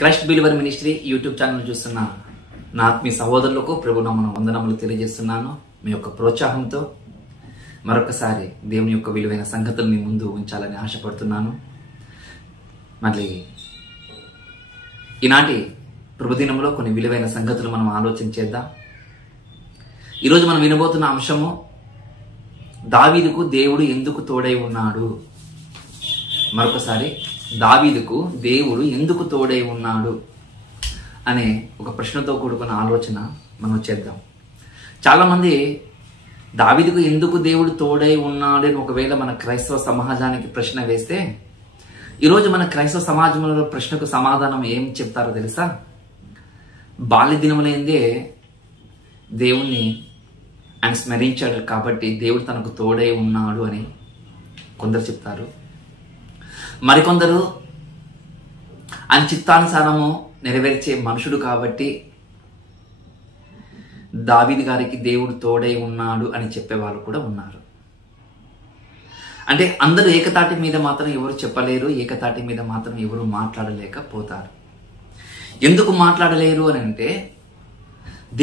Christ believer ministry YouTube channel చూస్తున్న నా ఆత్మీయ సహోదరులకు ప్రభునామమున వందనములు తెలియజేస్తున్నాను. మీ యొక్క ప్రోత్సాహంతో మరొకసారి దేవుని యొక్క విలువైన సంగతులు మీ ముందు ఉంచాలని ఆశపడుతున్నాను. మళ్ళీ ఈనాటి ప్రభుదినంలో కొన్ని విలువైన సంగతులు మనం ఆలోచన చేద్దాం. ఈరోజు మనం వినబోతున్న అంశము, దావీదుకు దేవుడు ఎందుకు తోడై ఉన్నాడు. మరొకసారి, దావీదుకు దేవుడు ఎందుకు తోడై ఉన్నాడు అనే ఒక ప్రశ్నతో కూడుకున్న ఆలోచన మనం చేద్దాం. చాలామంది దావీదుకు ఎందుకు దేవుడు తోడై ఉన్నాడు అని ఒకవేళ మన క్రైస్తవ సమాజానికి ప్రశ్న వేస్తే, ఈరోజు మన క్రైస్తవ సమాజంలో ప్రశ్నకు సమాధానం ఏం చెప్తారో తెలుసా? బాల్య దినములైందే దేవుణ్ణి ఆయన స్మరించాడు కాబట్టి దేవుడు తనకు తోడై ఉన్నాడు అని కొందరు చెప్తారు. మరికొందరు ఆయన చిత్తానుసారము నెరవేర్చే మనుషుడు కాబట్టి దావీదు గారికి దేవుడు తోడై ఉన్నాడు అని చెప్పేవాళ్ళు కూడా ఉన్నారు. అంటే అందరూ ఏకతాటి మీద మాత్రం ఎవరు చెప్పలేరు, ఏకతాటి మీద మాత్రం ఎవరు మాట్లాడలేకపోతారు. ఎందుకు మాట్లాడలేరు అని అంటే,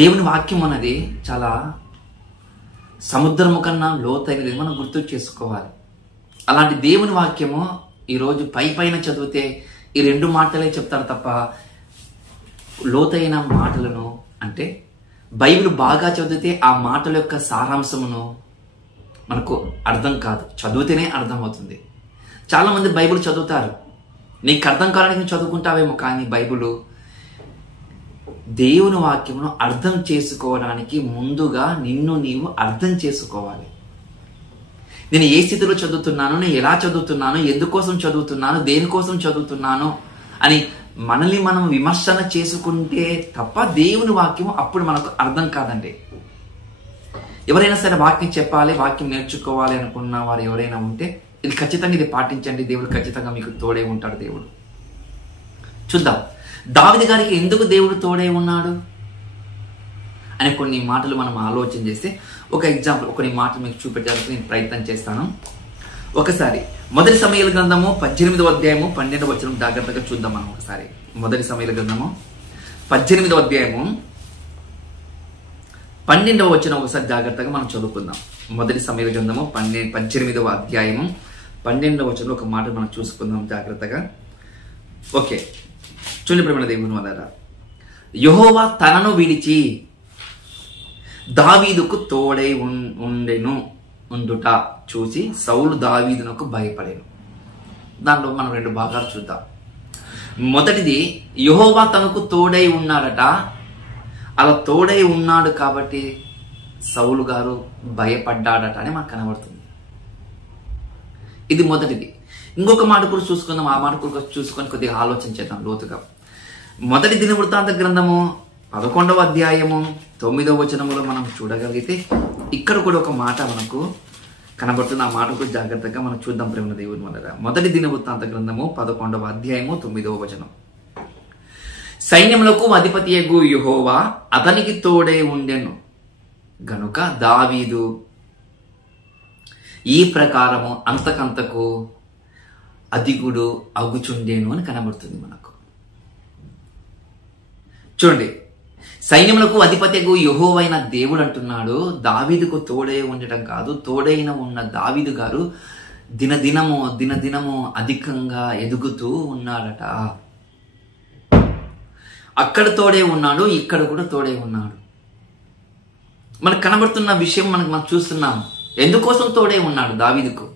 దేవుని వాక్యం అన్నది చాలా సముద్రము కన్నా లోతైనది మనం గుర్తు చేసుకోవాలి. అలాంటి దేవుని వాక్యము ఈరోజు పైన చదివితే ఈ రెండు మాటలే చెప్తారు తప్ప, లోతైన మాటలను, అంటే బైబిల్ బాగా చదివితే ఆ మాటల యొక్క సారాంశమును మనకు అర్థం కాదు, చదివితేనే అర్థం అవుతుంది. చాలామంది బైబిల్ చదువుతారు, నీకు అర్థం కావడానికి నువ్వు చదువుకుంటావేమో, కానీ బైబిల్ దేవుని వాక్యమును అర్థం చేసుకోవడానికి ముందుగా నిన్ను నీవు అర్థం చేసుకోవాలి. నేను ఏ స్థితిలో చదువుతున్నాను, నేను ఎలా చదువుతున్నాను, ఎందుకోసం చదువుతున్నాను, దేనికోసం చదువుతున్నాను అని మనల్ని మనం విమర్శన చేసుకుంటే తప్ప దేవుని వాక్యం అప్పుడు మనకు అర్థం కాదండి. ఎవరైనా సరే వాక్యం చెప్పాలి, వాక్యం నేర్చుకోవాలి అనుకున్న వారు ఎవరైనా ఉంటే ఇది ఖచ్చితంగా ఇది పాటించండి. దేవుడు ఖచ్చితంగా మీకు తోడే ఉంటాడు. దేవుడు చూద్దాం, దావీదు గారికి ఎందుకు దేవుడు తోడై ఉన్నాడు అనే కొన్ని మాటలు మనం ఆలోచన చేస్తే, ఒక ఎగ్జాంపుల్, కొన్ని మాటలు మీకు చూపెట్టడానికి నేను ప్రయత్నం చేస్తాను. ఒకసారి మొదటి సమూయేలు గ్రంథము 18వ అధ్యాయము 12వ వచనం జాగ్రత్తగా చూద్దాం. మనం ఒకసారి మొదటి సమూయేలు గ్రంథము 18వ అధ్యాయము 12వ వచనం ఒకసారి జాగ్రత్తగా మనం చదువుకుందాం. మొదటి సమూయేలు గ్రంథము 18వ అధ్యాయము 12వ వచనంలో ఒక మాట మనం చూసుకుందాం జాగ్రత్తగా. ఓకే, చూడండి ప్రియమైన దేవుని వలన, యెహోవా తనను విడిచి దావీదుకు తోడై ఉండుట చూసి సౌలు దావీదునకు భయపడేను. దాంట్లో మనం రెండు భాగాలు చూద్దాం. మొదటిది, యెహోవా తనకు తోడై ఉన్నాడట, అలా తోడై ఉన్నాడు కాబట్టి సౌలు గారు భయపడ్డాడట అని మనకు కనబడుతుంది. ఇది మొదటిది. ఇంకొక మాట కూడా చూసుకుందాం. ఆ మాట కూడా చూసుకొని కొద్దిగా ఆలోచన చేద్దాం లోతుగా. మొదటి దినవృత్తాంత గ్రంథము 11వ అధ్యాయము 9వ వచనములో మనం చూడగలిగితే ఇక్కడ కూడా ఒక మాట మనకు కనబడుతుంది. ఆ మాట కూడా జాగ్రత్తగా మనం చూద్దాం ప్రేమ దేవుని వలన. మొదటి దినవృత్తాంత గ్రంథము 11వ అధ్యాయము 9వ వచనం, సైన్యములకు అధిపతియగు యెహోవా అతనికి తోడై ఉండెను గనుక దావీదు ఈ ప్రకారము అంతకంతకు అధికుడు అగుచుండేను అని కనబడుతుంది మనకు. చూడండి, సైన్యములకు అధిపతియగు యెహోవైన దేవుడు అంటున్నాడు, దావీదుకు తోడై ఉండటం కాదు, తోడైన ఉన్న దావీదు గారు దినదినము అధికంగా ఎదుగుతూ ఉన్నాడట. అక్కడ తోడే ఉన్నాడు, ఇక్కడ కూడా తోడే ఉన్నాడు. మనకు కనబడుతున్న విషయం మనం చూస్తున్నాం. ఎందుకోసం తోడే ఉన్నాడు దావీదుకు,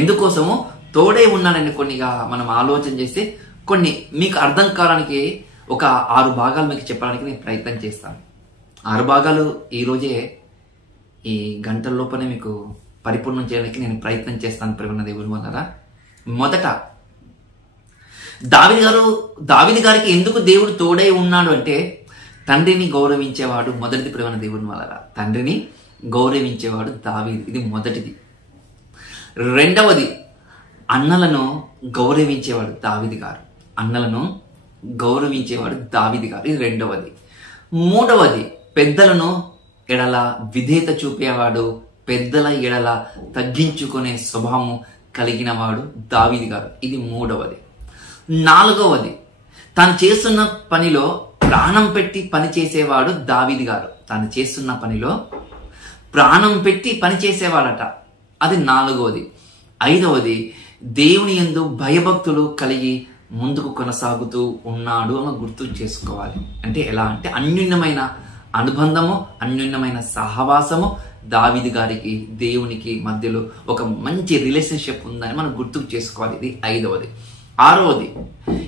ఎందుకోసము తోడే ఉన్నాడని కొన్నిగా మనం ఆలోచన చేస్తే కొన్ని మీకు అర్థం కావడానికి ఒక 6 భాగాలు మీకు చెప్పడానికి నేను ప్రయత్నం చేస్తాను. 6 భాగాలు ఈరోజే ఈ గంటల లోపలే మీకు పరిపూర్ణం చేయడానికి నేను ప్రయత్నం చేస్తాను ప్రేమ దేవుని వలన. మొదట, దావీదు గారికి ఎందుకు దేవుడు తోడై ఉన్నాడు అంటే, తండ్రిని గౌరవించేవాడు. మొదటిది ప్రేమ దేవుని వలన, తండ్రిని గౌరవించేవాడు దావీదు. ఇది మొదటిది. రెండవది, అన్నలను గౌరవించేవాడు దావీదు గారు. అన్నలను గౌరవించేవాడు దావీదు గారు. ఇది రెండవది. మూడవది, పెద్దలను ఎడల విధేయత చూపేవాడు, పెద్దల ఎడల తగ్గించుకునే స్వభావం కలిగిన వాడు దావీదు గారు. ఇది మూడవది. నాలుగవది, తాను చేస్తున్న పనిలో ప్రాణం పెట్టి పని చేసేవాడు దావీదు గారు. తాను చేస్తున్న పనిలో ప్రాణం పెట్టి పని చేసేవాడట. అది నాలుగవది. ఐదవది, దేవుని యందు భయభక్తులు కలిగి ముందుకు కొనసాగుతూ ఉన్నాడు అని గుర్తు చేసుకోవాలి. అంటే ఎలా అంటే అన్యోన్యమైన అనుబంధము, అన్యోన్యమైన సహవాసము దావీదు గారికి దేవునికి మధ్యలో ఒక మంచి రిలేషన్షిప్ ఉందని మనం గుర్తుకు చేసుకోవాలి. ఇది ఐదవది. ఆరవది,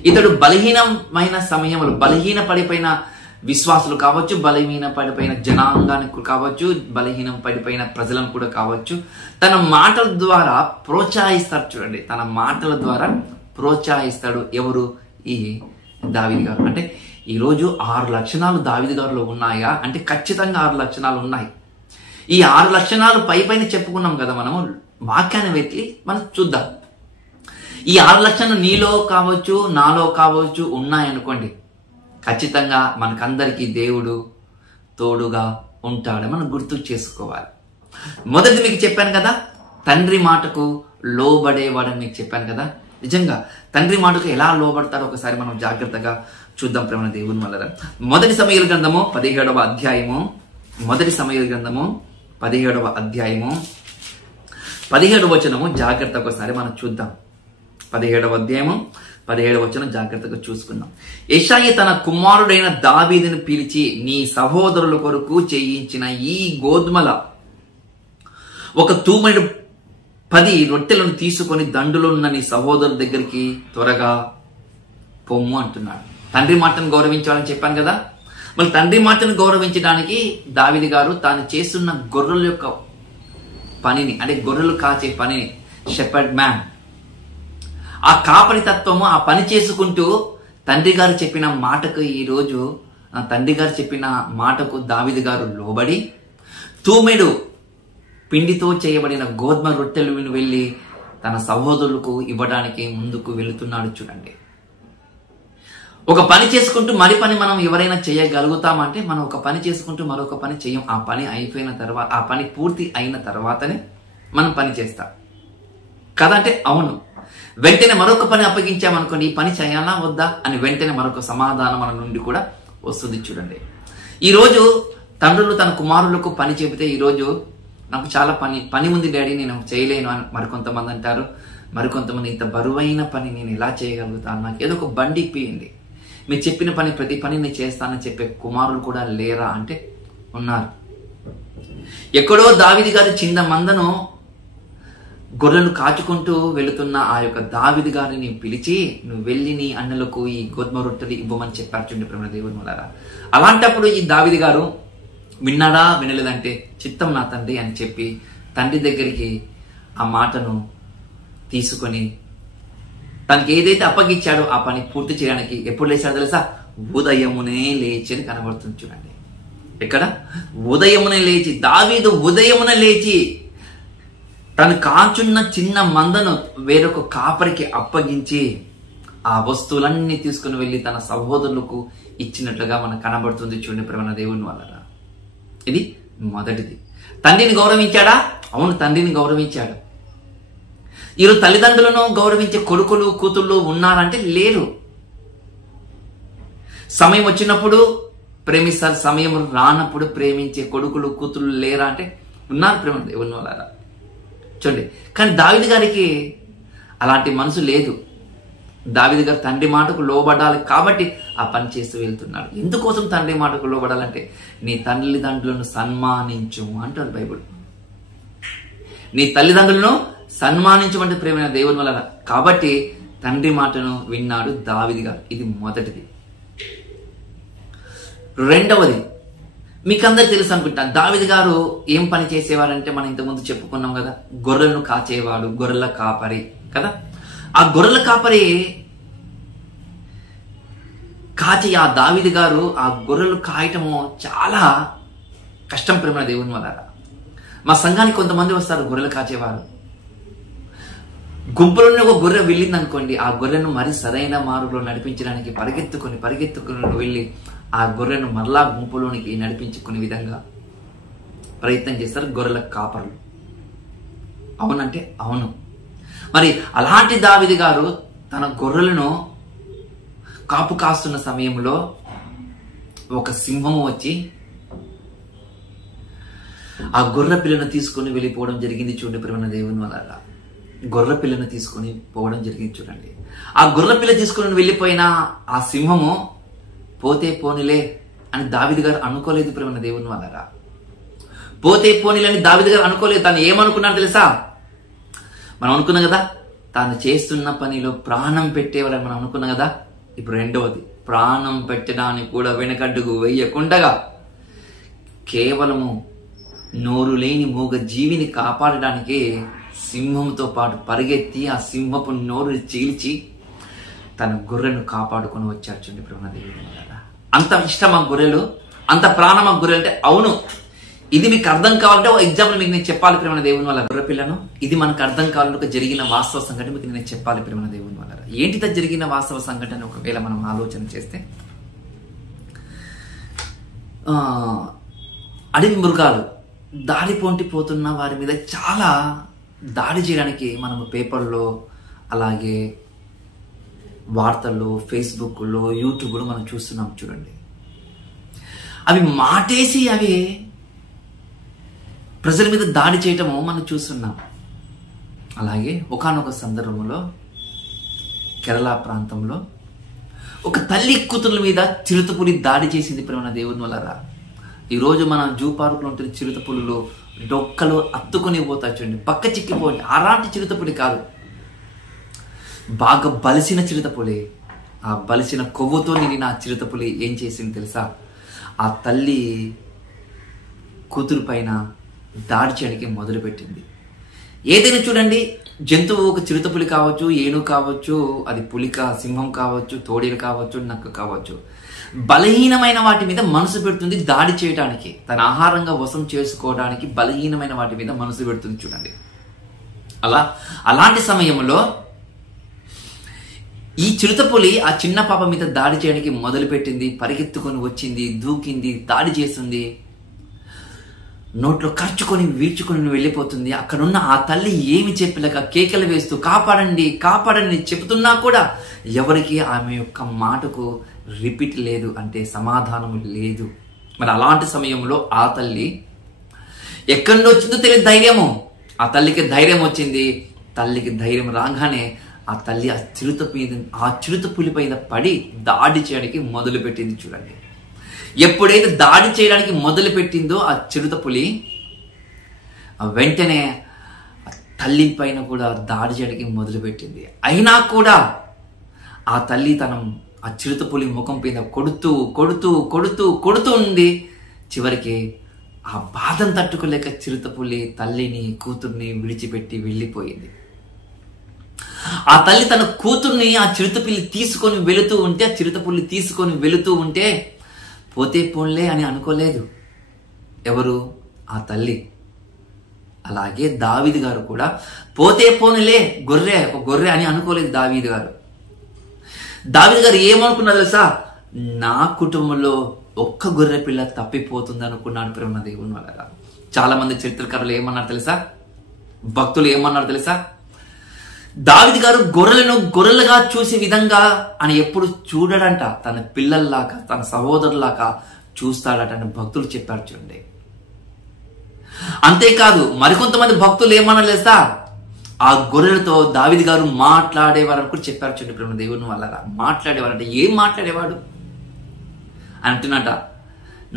ఇతడు బలహీనమైన సమయంలో, బలహీన పడిపోయిన విశ్వాసులు కావచ్చు, బలహీన పడిపోయిన జనాంగానికి కావచ్చు, బలహీనం పడిపోయిన ప్రజలను కూడా కావచ్చు, తన మాటల ద్వారా ప్రోత్సహిస్తాడు. చూడండి, తన మాటల ద్వారా ప్రోత్సహిస్తాడు. ఎవరు? ఈ దావీదు గారు. అంటే ఈరోజు 6 లక్షణాలు దావీదు గారిలో ఉన్నాయా అంటే ఖచ్చితంగా 6 లక్షణాలు ఉన్నాయి. ఈ 6 లక్షణాలు పైన చెప్పుకున్నాం కదా మనము. వాక్యాన్ని వెతికి మనం చూద్దాం. ఈ 6 లక్షణాలు నీలో కావచ్చు, నాలో కావచ్చు ఉన్నాయనుకోండి, ఖచ్చితంగా మనకందరికీ దేవుడు తోడుగా ఉంటాడు. మనం గుర్తు చేసుకోవాలి. మొదటి మీకు చెప్పాను కదా, తండ్రి మాటకు లోబడేవాడని మీకు చెప్పాను కదా. నిజంగా తండ్రి మాటకు ఎలా లోబడతాడో ఒకసారి మనం జాగ్రత్తగా చూద్దాం ప్రేమ దేవుని వల్ల. మొదటి సమూయేలు గ్రంథము 17వ అధ్యాయము, మొదటి సమూయేలు గ్రంథము 17వ అధ్యాయము 17వ వచనము జాగ్రత్తగా ఒకసారి మనం చూద్దాం. 17వ అధ్యాయము 17వ వచనం జాగ్రత్తగా చూసుకుందాం. యెషయి తన కుమారుడైన దావీదును పిలిచి, నీ సహోదరుల కొరకు చేయించిన ఈ గోధుమల ఒక తూమెడు 10 రొట్టెలను తీసుకొని దండులో ఉన్న నీ సహోదరుల దగ్గరికి త్వరగా పొమ్ము అంటున్నాడు. తండ్రి మాటను గౌరవించాలని చెప్పాను కదా. మళ్ళీ తండ్రి మాటను గౌరవించడానికి దావీదు గారు తాను చేస్తున్న గొర్రెల యొక్క పనిని, అంటే గొర్రెలు కాచే పనిని, షెపర్డ్ మ్యాన్, ఆ కాపరి తత్వము, ఆ పని చేసుకుంటూ తండ్రి గారు చెప్పిన మాటకు, ఈరోజు తండ్రి గారు చెప్పిన మాటకు దావీదు గారు లోబడి తూమెడు పిండితో చేయబడిన గోధుమ రొట్టెలు వెళ్ళి తన సహోదరులకు ఇవ్వడానికి ముందుకు వెళుతున్నాడు. చూడండి, ఒక పని చేసుకుంటూ మరి పని మనం ఎవరైనా చేయగలుగుతామంటే, మనం ఒక పని చేసుకుంటూ మరొక పని చేయం. ఆ పని అయిపోయిన తర్వాత, ఆ పని పూర్తి అయిన తర్వాతనే మనం పని చేస్తాం కదా. అంటే అవును, వెంటనే మరొక పని అప్పగించామనుకోండి, ఈ పని చేయాలా వద్దా అని వెంటనే మరొక సమాధానం మన నుండి కూడా వస్తుంది. చూడండి, ఈరోజు తండ్రులు తన కుమారులకు పని చెబితే, ఈరోజు నాకు చాలా పని ఉంది డాడీ, నేను చేయలేను అని మరికొంతమంది అంటారు. మరికొంతమంది, ఇంత బరువైన పని నేను ఎలా చేయగలుగుతాను, నాకు ఏదో ఒక బండి ఇప్పియండి, మీరు చెప్పిన పని ప్రతి పని నేను చేస్తానని చెప్పే కుమారులు కూడా లేరా అంటే ఉన్నారు. ఎక్కడో దావీదు గారి చిన్న మందను గొర్రెలు కాచుకుంటూ వెళుతున్న ఆ యొక్క దావీదు గారిని పిలిచి, నువ్వు వెళ్ళి నీ అన్నలకు ఈ గోధుమ రొట్టెలు ఇవ్వమని చెప్పారు. చూడండి ప్రేమ దేవుని వల్ల. అలాంటప్పుడు ఈ దావీదు గారు విన్నాడా వినలేదంటే, చిత్తం నా తండ్రి అని చెప్పి తండ్రి దగ్గరికి ఆ మాటను తీసుకొని తనకి ఏదైతే అప్పగించాడో ఆ పని పూర్తి చేయడానికి ఎప్పుడు లేచాడో తెలుసా? ఉదయమునే లేచి అని కనబడుతుంది. చూడండి, ఎక్కడ? ఉదయమునే లేచి. దావీదు ఉదయమున లేచి తను కాచున్న చిన్న మందను వేరొక కాపరికి అప్పగించి ఆ వస్తువులన్నీ తీసుకుని వెళ్ళి తన సహోదరులకు ఇచ్చినట్లుగా మనకు కనబడుతుంది. చూడండి ప్రేమ దేవుని వల్ల. ఇది మొదటిది. తండ్రిని గౌరవించాడా? అవును, తండ్రిని గౌరవించాడు. ఈరోజు తల్లిదండ్రులను గౌరవించే కొడుకులు కూతుళ్ళు ఉన్నారంటే లేరు. సమయం వచ్చినప్పుడు ప్రేమిస్తారు, సమయం రానప్పుడు ప్రేమించే కొడుకులు కూతుళ్ళు లేరా అంటే ఉన్నారు ప్రేమ దేవుని వల్ల. చూడండి, కానీ దావీదు గారికి అలాంటి మనసు లేదు. దావీదు గారు తండ్రి మాటకు లోబడాలి కాబట్టి ఆ పని చేస్తూ వెళ్తున్నాడు. ఎందుకోసం తండ్రి మాటకు లోబడాలంటే, నీ తల్లిదండ్రులను సన్మానించు అంటారు బైబుల్. నీ తల్లిదండ్రులను సన్మానించమంటే ప్రేమైన దేవుని వల్ల. కాబట్టి తండ్రి మాటను విన్నాడు దావీదు గారు. ఇది మొదటిది. రెండవది, మీకందరికి తెలుసు అనుకుంటా, దావీదు గారు ఏం పని చేసేవాడంటే, మనం ఇంతకుముందు చెప్పుకున్నాం కదా, గొర్రెలను కాచేవాడు, గొర్రెల కాపరి కదా. ఆ గొర్రెల కాపరి కాచి ఆ దావీదు గారు ఆ గొర్రెలు కాయటము చాలా కష్టం ప్రేమ దేవుని వల్ల. మా సంఘానికి కొంతమంది వస్తారు గొర్రెలు కాచేవారు. గుంపులోనే ఒక గొర్రె వెళ్ళింది అనుకోండి, ఆ గొర్రెను మరి సరైన మార్గంలో నడిపించడానికి పరిగెత్తుకుని వెళ్ళి ఆ గొర్రెను మరలా గుంపులోనికి నడిపించుకునే విధంగా ప్రయత్నం చేస్తారు గొర్రెల కాపరులు. అవునంటే అవును. మరి అలాంటి దావీదు గారు తన గొర్రెలను కాపు కాస్తున్న సమయంలో ఒక సింహము వచ్చి ఆ గొర్రె పిల్లను తీసుకొని వెళ్ళిపోవడం జరిగింది. చూడండి ప్రియమైన దేవుని వల్ల గొర్రె పిల్లను తీసుకొని పోవడం జరిగింది. చూడండి, ఆ గొర్రె పిల్ల తీసుకొని వెళ్ళిపోయిన ఆ సింహము పోతే పోనిలే అని దావీదు గారు అనుకోలేదు. ప్రియమైన దేవుని వల్ల పోతే పోనిలే అని దావీదు గారు అనుకోలేదు. తాను ఏమనుకున్నాడు తెలుసా? మనం అనుకున్నాం కదా, తాను చేస్తున్న పనిలో ప్రాణం పెట్టేవారని మనం అనుకున్నాం కదా. ఇప్పుడు రెండవది, ప్రాణం పెట్టడానికి కూడా వెనకడుగు వేయకుండగా కేవలము నోరు లేని మూగ జీవిని కాపాడడానికి సింహంతో పాటు పరిగెత్తి ఆ సింహపు నోరు చీల్చి తన గొర్రెను కాపాడుకొని వచ్చాడు. చూడండి ప్రియమైన దేవుని వల్ల అంత ఇష్టం ఆ గొర్రెలు, అంత ప్రాణం ఆ గొర్రెలు అంటే. అవును, ఇది మీకు అర్థం కావాలంటే ఒక ఎగ్జాంపుల్ మీకు నేను చెప్పాలి ప్రియమైన దేవుని వల్ల. గొర్రె పిల్లను ఇది మనకు అర్థం కావాలంటే జరిగిన వాస్తవ సంఘటన మీకు నేను చెప్పాలి ప్రియమైన దేవుని వల్ల. ఏంటిదో జరిగిన వాస్తవ సంఘటన ఒకవేళ మనం ఆలోచన చేస్తే, అడవి మృగాలు దాడి పోతున్న వారి మీద చాలా దాడి చేయడానికి మనము పేపర్లో, అలాగే వార్తల్లో, ఫేస్బుక్లో, యూట్యూబ్లో మనం చూస్తున్నాం. చూడండి, అవి మాటేసి అవి ప్రజల మీద దాడి చేయటము మనం చూస్తున్నాం. అలాగే ఒకానొక సందర్భంలో కేరళ ప్రాంతంలో ఒక తల్లి కూతుర్ల మీద చిరుతపులి దాడి చేసింది ప్రియమైన దేవుని వల్ల. ఈరోజు మనం జూ పార్కులో ఉంటున్న చిరుతపులులు డొక్కలు అత్తుకొని పోతాయి. చూడండి, పక్క చిక్కిపోండి. అలాంటి చిరుతపులి కాదు, బాగా బలిసిన చిరుతపులి. ఆ బలిసిన కొవ్వుతో నిండిన ఆ చిరుతపులి ఏం చేసింది తెలుసా? ఆ తల్లి కూతురు పైన దాడి చేయడానికి మొదలుపెట్టింది. ఏదైనా చూడండి, జంతువు ఒక చిరుతపులి కావచ్చు, ఏను కావచ్చు, అది పులిక, సింహం కావచ్చు, తోడేలు కావచ్చు, నక్క కావచ్చు, బలహీనమైన వాటి మీద మనసు పెడుతుంది దాడి చేయడానికి, తన ఆహారంగా వశం చేసుకోవడానికి బలహీనమైన వాటి మీద మనసు పెడుతుంది. చూడండి, అలాంటి సమయంలో ఈ చిరుతపులి ఆ చిన్న పాప మీద దాడి చేయడానికి మొదలుపెట్టింది. పరిగెత్తుకొని వచ్చింది, దూకింది, దాడి చేస్తుంది, నోట్లో ఖర్చుకొని వీడ్చుకొని వెళ్ళిపోతుంది. అక్కడున్న ఆ తల్లి ఏమి చెప్పలేక కేకలు వేస్తూ కాపాడండి కాపాడండి చెబుతున్నా కూడా ఎవరికి ఆమె యొక్క మాటకు రిపీట్ లేదు, అంటే సమాధానం లేదు. మరి అలాంటి సమయంలో ఆ తల్లి ఎక్కడి నుంచి వచ్చిందో తెలియదు ధైర్యము. ఆ తల్లికి ధైర్యం వచ్చింది. తల్లికి ధైర్యం రాగానే ఆ తల్లి ఆ చిరుతపులి పైన పడి దాడి చేయడానికి మొదలు పెట్టింది. చూడండి, ఎప్పుడైతే దాడి చేయడానికి మొదలు పెట్టిందో ఆ చిరుతపులి వెంటనే తల్లి పైన కూడా దాడి చేయడానికి మొదలు పెట్టింది. అయినా కూడా ఆ తల్లి ఆ చిరుతపులి ముఖం పైన కొడుతూ కొడుతూ కొడుతూ కొడుతూ ఉంది. చివరికి ఆ బాధను తట్టుకోలేక చిరుతపులి తల్లిని కూతుర్ని విడిచిపెట్టి వెళ్ళిపోయింది. ఆ తల్లి తన కూతుర్ని ఆ చిరుతపులి తీసుకొని వెళుతూ ఉంటే, ఆ చిరుతపులి తీసుకొని వెళుతూ ఉంటే పోతే పోన్లే అని అనుకోలేదు ఎవరు? ఆ తల్లి. అలాగే దావీదు గారు కూడా పోతే పోనులే గొర్రె అని అనుకోలేదు దావీదు గారు. దావీదు గారు ఏమనుకున్నారు తెలుసా? నా కుటుంబంలో ఒక్క గొర్రె పిల్ల తప్పిపోతుంది అనుకున్నాడు ప్రేమ దేవుని వల్ల. చాలా మంది చరిత్రకారులు ఏమన్నారు తెలుసా? భక్తులు ఏమన్నారు తెలుసా? దావీదు గారు గొర్రెలను గొర్రెలుగా చూసే విధంగా అని ఎప్పుడు చూడడంట, తన పిల్లల్లాగా తన సహోదరులాగా చూస్తాడట అని భక్తులు చెప్పారు. చూడండి, అంతేకాదు మరికొంతమంది భక్తులు ఏమన్నారు తెలుసా? ఆ గొర్రెలతో దావీదు గారు మాట్లాడేవారని కూడా చెప్పారు. చూడండి ప్రేమ దేవుని వల్ల మాట్లాడేవారంటే ఏం మాట్లాడేవాడు అంటున్నట,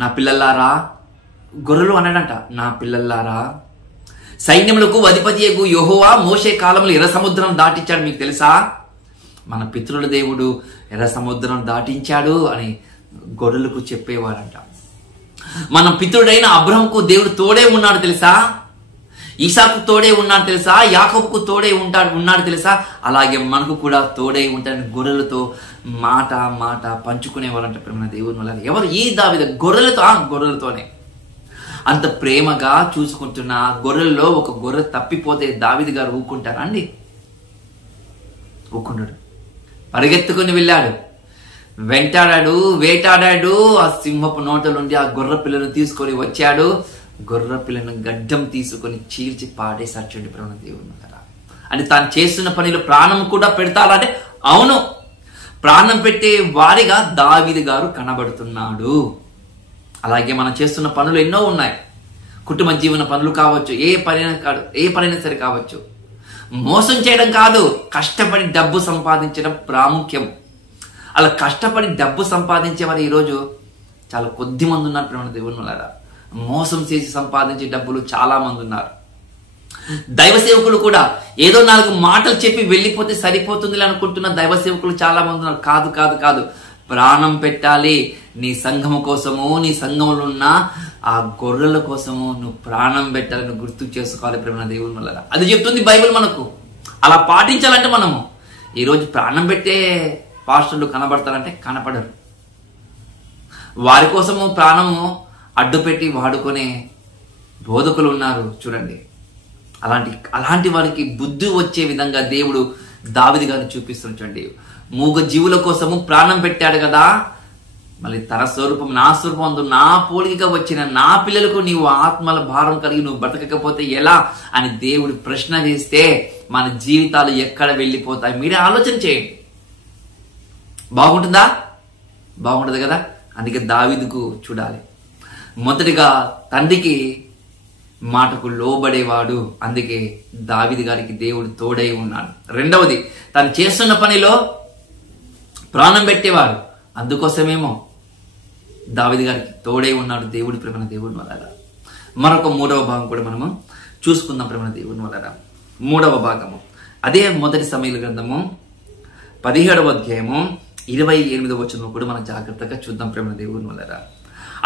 నా పిల్లల్లారా, గొర్రెలు అన్నాడంట, నా పిల్లల్లారా, సైన్యములకు అధిపతియగు యెహోవా మోషే కాలంలో ఎర్ర సముద్రం దాటించాడు. మీకు తెలుసా? మన పితరుల దేవుడు ఎర్ర సముద్రం దాటించాడు అని గొర్రెలకు చెప్పేవారంట. మన పితరుడైన అబ్రహాముకు దేవుడు తోడే ఉన్నాడు తెలుసా? ఈసాకు తోడే ఉన్నాడు తెలుసా? యాకోబుకు తోడే ఉన్నాడు తెలుసా? అలాగే మనకు కూడా తోడే ఉంటాడని గొర్రెలతో మాట పంచుకునేవారంట ప్రేమ దేవుని వల్ల. ఎవరు? ఈ దావీదు. గొర్రెలతోనే అంత ప్రేమగా చూసుకుంటున్న గొర్రెల్లో ఒక గొర్రె తప్పిపోతే దావీదు గారు ఊరుకుంటారా అండి? ఊరుకున్నాడు. పరిగెత్తుకుని వెళ్ళాడు, వెంటాడాడు, వేటాడాడు. ఆ సింహపు నోట నుండి ఆ గొర్రె పిల్లను తీసుకొని వచ్చాడు. గొర్రె పిల్లను గడ్డం తీసుకొని చీల్చి పాడేశాడు. చూడండి ప్రేమ దేవుని వల్ల. అంటే తాను చేస్తున్న పనిలో ప్రాణం కూడా పెడతాడంటే అవును, ప్రాణం పెట్టే వారిగా దావీదు గారు కనబడుతున్నాడు. అలాగే మనం చేస్తున్న పనులు ఎన్నో ఉన్నాయి. కుటుంబ జీవన పనులు కావచ్చు, ఏ పనైనా సరే కావచ్చు. మోసం చేయడం కాదు, కష్టపడి డబ్బు సంపాదించడం ప్రాముఖ్యం. అలా కష్టపడి డబ్బు సంపాదించే వారు ఈరోజు చాలా కొద్ది మంది ఉన్నారు ప్రేమ దేవుని వల్ల. మోసం చేసి సంపాదించే డబ్బులు చాలా మంది ఉన్నారు. దైవ సేవకులు కూడా ఏదో 4 మాటలు చెప్పి వెళ్ళిపోతే సరిపోతుంది అనుకుంటున్న దైవ సేవకులు చాలా మంది ఉన్నారు. కాదు కాదు కాదు, ప్రాణం పెట్టాలి. నీ సంఘము కోసము, నీ సంఘంలో ఉన్న ఆ గొర్రెల కోసము నువ్వు ప్రాణం పెట్టాలని గుర్తు చేసుకోవాలి ప్రేమ దేవుని వల్ల. అది చెప్తుంది బైబిల్ మనకు. అలా పాటించాలంటే మనము ఈరోజు ప్రాణం పెట్టే పాస్టర్లు కనబడతారంటే కనపడరు. వారి కోసము ప్రాణము అడ్డు పెట్టి వాడుకునే బోధకులు ఉన్నారు చూడండి. అలాంటి వారికి బుద్ధి వచ్చే విధంగా దేవుడు దావీదు గారిని చూపిస్తుంటండి. మూగ జీవుల కోసము ప్రాణం పెట్టాడు కదా, మళ్ళీ తన స్వరూపం నా స్వరూపం అందు నా పోలికగా వచ్చిన నా పిల్లలకు నీవు ఆత్మల భారం కలిగి నువ్వు బ్రతకకపోతే ఎలా అని దేవుడు ప్రశ్న వేస్తే మన జీవితాలు ఎక్కడ వెళ్ళిపోతాయి? మీరే ఆలోచన చేయండి. బాగుంటుందా? బాగుంటుంది కదా. అందుకే దావీదుకు చూడాలి. మొదటిగా తండ్రికి మాటకు లోబడేవాడు, అందుకే దావీదు గారికి దేవుడు తోడై ఉన్నాడు. రెండవది, తను చేస్తున్న పనిలో ప్రాణం పెట్టేవాడు, అందుకోసమేమో దావీదు గారికి తోడై ఉన్నాడు దేవుడి ప్రేమ దేవుని వల్ల. మరొక 3వ భాగం కూడా మనము చూసుకుందాం ప్రేమ దేవుని వల్ల. 3వ భాగము అదే మొదటి సమూయేలు గ్రంథము 17వ అధ్యాయము 28వ వచనం కూడా మనం జాగ్రత్తగా చూద్దాం ప్రేమ దేవుని వల్ల.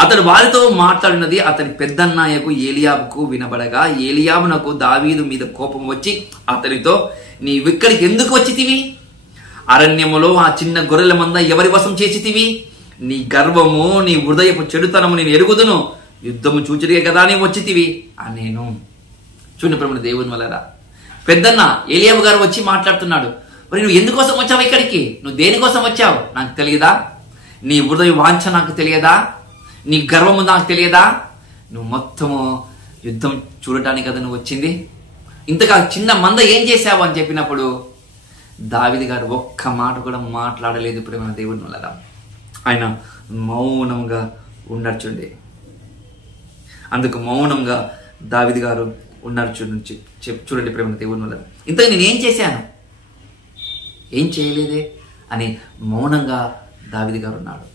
అతడు వారితో మాట్లాడినది అతని పెద్దన్నయ్యకు ఏలియాబుకు వినబడగా, ఏలియాబునకు దావీదు మీద కోపం వచ్చి అతనితో, నీవిక్కడికి ఎందుకు వచ్చితివి? అరణ్యములో ఆ చిన్న గొర్రెల మంద ఎవరి వశం చేసితివి? నీ గర్వము, నీ హృదయపు చెడుతనము నేను ఎరుగుదును. యుద్ధము చూచిరిగే కదా నీ వచ్చితివి అని నేను. చూడండి ప్రేమ దేవుని వల్ల. పెద్దన్న ఏలియాబు గారు వచ్చి మాట్లాడుతున్నాడు. మరి నువ్వు ఎందుకోసం వచ్చావు ఇక్కడికి? నువ్వు దేనికోసం వచ్చావు నాకు తెలియదా? నీ హృదయ వాంఛ నాకు తెలియదా? నీ గర్వము నాకు తెలియదా? నువ్వు మొత్తము యుద్ధం చూడటానికి కదా నువ్వు వచ్చింది. ఇంతగా చిన్న మంద ఏం చేశావు అని చెప్పినప్పుడు దావీదు గారు ఒక్క మాట కూడా మాట్లాడలేదు ప్రేమ దేవుని వల్ల. ఆయన మౌనంగా ఉన్నాడు చూడండి. అందుకు మౌనంగా దావీదు గారు ఉన్నారు చూడండి ప్రేమ దేవుని వల్ల. ఇంతగా నేనేం చేశాను? ఏం చేయలేదే అని మౌనంగా దావీదు గారు ఉన్నాడు.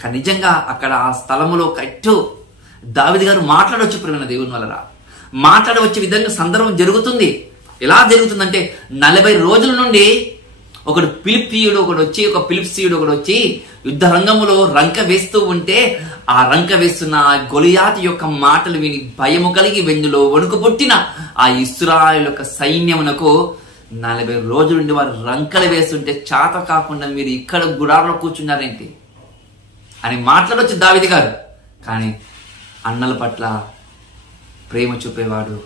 కానీ నిజంగా అక్కడ ఆ స్థలములో కట్టు దావీదు గారు మాట్లాడవచ్చు ప్రేమ దేవుని వల్ల. మాట్లాడవచ్చే విధంగా సందర్భం జరుగుతుంది. ఎలా జరుగుతుందంటే 40 రోజుల నుండి ఒక ఫిలిప్సీయుడు వచ్చి యుద్ధ రంగములో రంక వేస్తూ ఉంటే ఆ రంక వేస్తున్న గొలియాతు యొక్క మాటలు విని భయము కలిగి వెన్నులో వణుకు పుట్టిన ఆ ఇశ్రాయేలు యొక్క సైన్యమునకు 40 రోజుల నుండి వారు రంకలు వేస్తుంటే చాత కాకుండా మీరు ఇక్కడ గుడారంలో కూర్చున్నారేంటి అని మాట్లాడవచ్చు దావీదు గారు. కానీ అన్నల పట్ల ప్రేమ చూపేవాడు,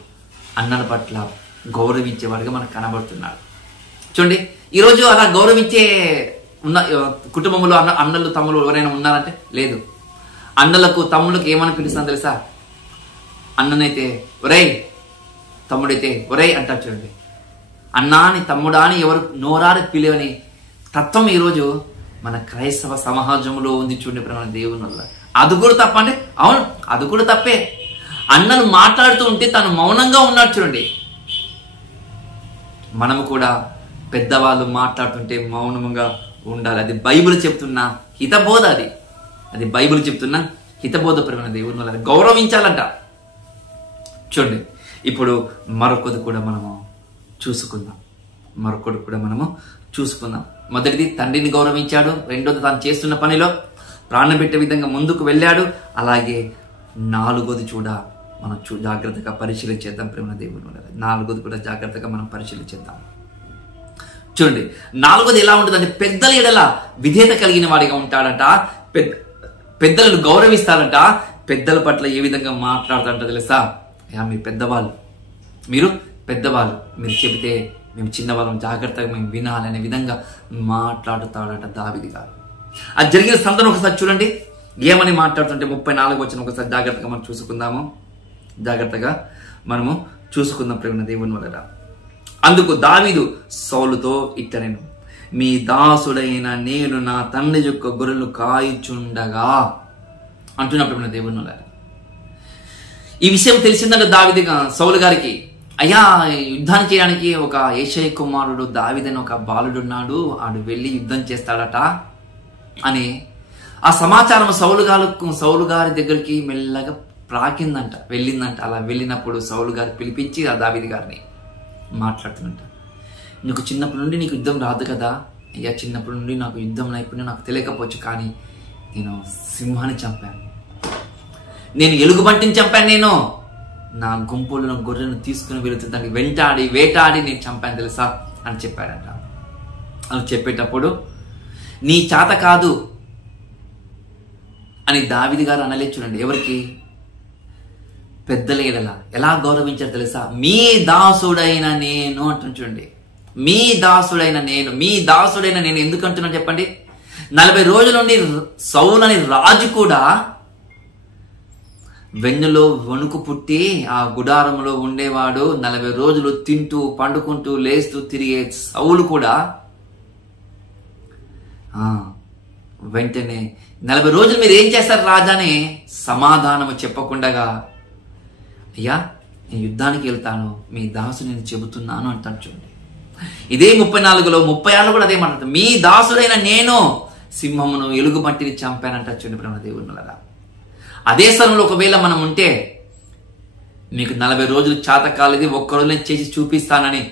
అన్నల పట్ల గౌరవించేవాడుగా మనకు కనబడుతున్నాడు. చూడండి, ఈరోజు అలా గౌరవించే ఉన్న కుటుంబంలో అన్నలు తమ్ముళ్ళు ఎవరైనా ఉన్నారంటే లేదు. అన్నలకు తమ్ముళ్ళకు ఏమని పిలుస్తాను తెలుసా? అన్ననైతే ఒరేయ్, తమ్ముడైతే ఒరేయ్ అంటారు చూడండి. అన్నా అని తమ్ముడా అని ఎవరు నోరారి పిలువని తత్వం ఈరోజు మన క్రైస్తవ సమాజంలో ఉంది చూడండి ప్రేమ దేవుని వల్ల. అది కూడా తప్ప అంటే అవును, అది కూడా తప్పే. అన్నలు మాట్లాడుతూ ఉంటే తను మౌనంగా ఉన్నాడు చూడండి. మనము కూడా పెద్దవాళ్ళు మాట్లాడుతుంటే మౌనంగా ఉండాలి. అది బైబిల్ చెప్తున్న హితబోధ. అది బైబిల్ చెప్తున్న హితబోధ ప్రేమ దేవుని వల్ల. గౌరవించాలంట. చూడండి, ఇప్పుడు మరొకటి కూడా మనము చూసుకుందాం. మొదటిది తండ్రిని గౌరవించాడు. రెండోది తాను చేస్తున్న పనిలో ప్రాణం పెట్టే విధంగా ముందుకు వెళ్ళాడు. అలాగే 4వది మనం జాగ్రత్తగా పరిశీలించేద్దాం ప్రేమ దేవుని వల్ల. 4వది కూడా జాగ్రత్తగా మనం పరిశీలించేద్దాం. చూడండి, 4వది ఎలా ఉంటుందంటే పెద్దల ఎడల విధేయత కలిగిన వాడిగా ఉంటాడట. పెద్దలను గౌరవిస్తాడంట. పెద్దల పట్ల ఏ విధంగా మాట్లాడతాడంట తెలుసా? మీ పెద్దవాళ్ళు, మీరు చెబితే మేము చిన్నవాళ్ళం, జాగ్రత్తగా మేము వినాలనే విధంగా మాట్లాడుతాడట దావీదు గారు. అది జరిగిన సందర్భం ఒకసారి చూడండి, ఏమని మాట్లాడుతుంటే 34 వచ్చిన ఒకసారి జాగ్రత్తగా మనము చూసుకుందాం ప్రేమ దేవుని వల్ల. అందుకు దావీదు సౌలుతో ఇట్లనెను, మీ దాసుడైన నేను నా తండ్రి యొక్క గొర్రెలు కాయుచుండగా అంటున్నప్పుడు దేవుని. ఈ విషయం తెలిసిందంటే దావీదు సౌలు గారికి, అయ్యా యుద్ధాన్ని చేయడానికి ఒక యేషయ కుమారుడు దావీదని ఒక బాలుడున్నాడు, ఆడు వెళ్ళి యుద్ధం చేస్తాడట అని ఆ సమాచారం సౌలు గారి దగ్గరికి మెల్లగా ప్రాకిందంట, వెళ్ళిందంట. అలా వెళ్ళినప్పుడు సౌలు గారు పిలిపించి ఆ దావీదు గారిని మాట్లాడుతున్నట్ట, నీకు చిన్నప్పటి నుండి నీకు యుద్ధం రాదు కదా అయ్యా, చిన్నప్పటి నుండి నాకు యుద్ధం నైపుణ్యం నాకు తెలియకపోవచ్చు, కానీ నేను సింహాన్ని చంపాను, నేను ఎలుగుబంటిని చంపాను, నేను నా గుంపులను గొర్రెను తీసుకుని వెళుతుంది దానికి వెంటాడి వేటాడి నేను చంపాను తెలుసా అని చెప్పాడంట. అని చెప్పేటప్పుడు నీ చేత కాదు అని దావీదు గారు అనలే. చూడండి, ఎవరికి? పెద్దల ఎడల ఎలా గౌరవించారు తెలుసా? మీ దాసుడైన నేను అంటున్నా. చూడండి, మీ దాసుడైన నేను, మీ దాసుడైన నేను ఎందుకు అంటున్నాను చెప్పండి? 40 రోజుల నుండి సౌలు అని రాజు కూడా వెన్నులో వణుకు పుట్టి ఆ గుడారంలో ఉండేవాడు. 40 రోజులు తింటూ పండుకుంటూ లేస్తూ తిరిగే సౌలు కూడా వెంటనే 40 రోజులు మీరు ఏం చేస్తారు రాజాని సమాధానము చెప్పకుండా, అయ్యా నేను యుద్ధానికి వెళ్తాను, మీ దాసు నేను చెబుతున్నాను అంటాను. చూడండి, ఇదే 34లో 36 కూడా అదే మాట్లాడుతుంది, మీ దాసుడైన నేను సింహమును ఎలుగుబంటిని చంపానంట. చూడండి ప్రేమ దేవునులారా, అదే స్థలంలో ఒకవేళ మనం ఉంటే, మీకు 40 రోజులు చేత కాలేది, ఒక్కరోజు నేను చేసి చూపిస్తానని,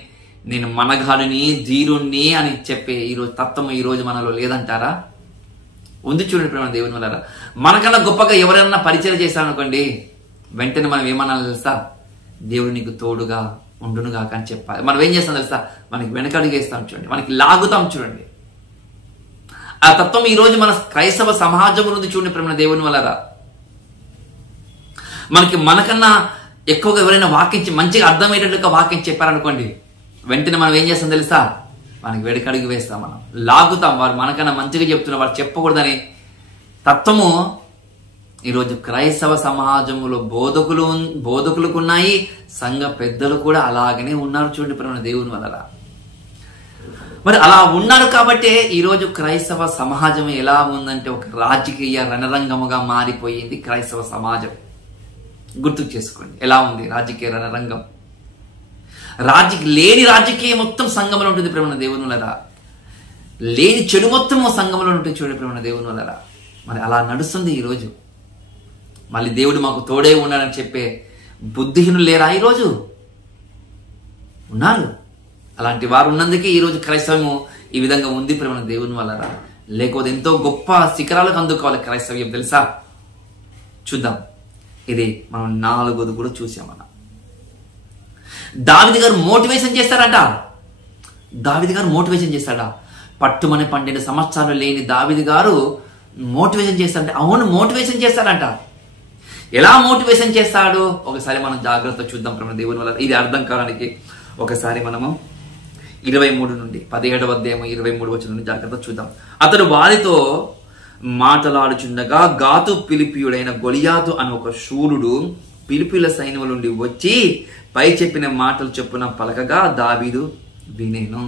నేను మనగాడిని ధీరుణ్ణి అని చెప్పే ఈరోజు తత్వం ఈరోజు మనలో లేదంటారా? ఉంది. చూడండి ప్రేమ దేవునులారా, మనకన్నా గొప్పగా ఎవరైనా పరిచయం చేశారనుకోండి, వెంటనే మనం ఏమన్నా తెలుసా? దేవుడు నీకు తోడుగా ఉండునుగా అని చెప్పాలి. మనం ఏం చేస్తాం తెలుసా? మనకి వెనకడుగేస్తాం. చూడండి, మనకి లాగుతాం. చూడండి, ఆ తత్వం ఈరోజు మన క్రైస్తవ సమాజం ఉంది. చూడండి ప్రేమ దేవుని వలన మనకన్నా ఎక్కువగా ఎవరైనా వాక్యం మంచిగా అర్థమయ్యేటట్టుగా వాక్యం చెప్పారనుకోండి, వెంటనే మనం ఏం చేస్తాం తెలుసా? మనకి వెనకడుగు వేస్తాం, మనం లాగుతాం. వారు మనకన్నా మంచిగా చెప్తున్నారు, వారు చెప్పకూడదని తత్వము ఈరోజు క్రైస్తవ సమాజంలో బోధకులకు ఉన్నాయి, సంఘ పెద్దలు కూడా అలాగనే ఉన్నారు. చూడండి ప్రేమ దేవుని వలన. మరి అలా ఉన్నారు కాబట్టే ఈరోజు క్రైస్తవ సమాజం ఎలా ఉందంటే ఒక రాజకీయ రణరంగముగా మారిపోయింది క్రైస్తవ సమాజం. గుర్తుకు చేసుకోండి ఎలా ఉంది రాజకీయ రణరంగం. లేని రాజకీయం మొత్తం సంఘంలో ఉంటుంది ప్రేమ దేవునులరా, లేని చెడు మొత్తం సంఘంలో ఉంటుంది. చూడండి ప్రేమ దేవునులరా, మరి అలా నడుస్తుంది ఈరోజు. మళ్ళీ దేవుడు మాకు తోడే ఉన్నాడని చెప్పే బుద్ధిహీనులు లేరా? ఈరోజు ఉన్నారు. అలాంటి వారు ఉన్నందుకే ఈరోజు క్రైస్తవము ఈ విధంగా ఉంది ప్రేమ దేవుని వలన. లేకపోతే ఎంతో గొప్ప శిఖరాలకు అందుకోవాలి క్రైస్తవ్యం తెలుసా. చూద్దాం, ఇది మనం 4వది కూడా చూసామన్న. దావీదు గారు మోటివేషన్ చేస్తారంట. దావీదు గారు మోటివేషన్ చేస్తాడా? పట్టుమని 12 సంవత్సరాలు లేని దావీదు గారు మోటివేషన్ చేస్తారంటే, అవును మోటివేషన్ చేస్తారంట. ఎలా మోటివేషన్ చేస్తాడు ఒకసారి మనం జాగ్రత్త చూద్దాం ప్రేమ దేవుని వల్ల. ఇది అర్థం కావడానికి ఒకసారి మనము 23 నుండి 17వ అధ్యాయం 23 వచనం నుండి జాగ్రత్త చూద్దాం. అతడు వారితో మాటలాడుచుండగా గాతు ఫిలిష్తీయుడైన గొలియాతు అని ఒక శూరుడు ఫిలిష్తీయుల సైన్యముల నుండి వచ్చి పై చెప్పిన మాటలు చొప్పున పలకగా దావీదు వినేను.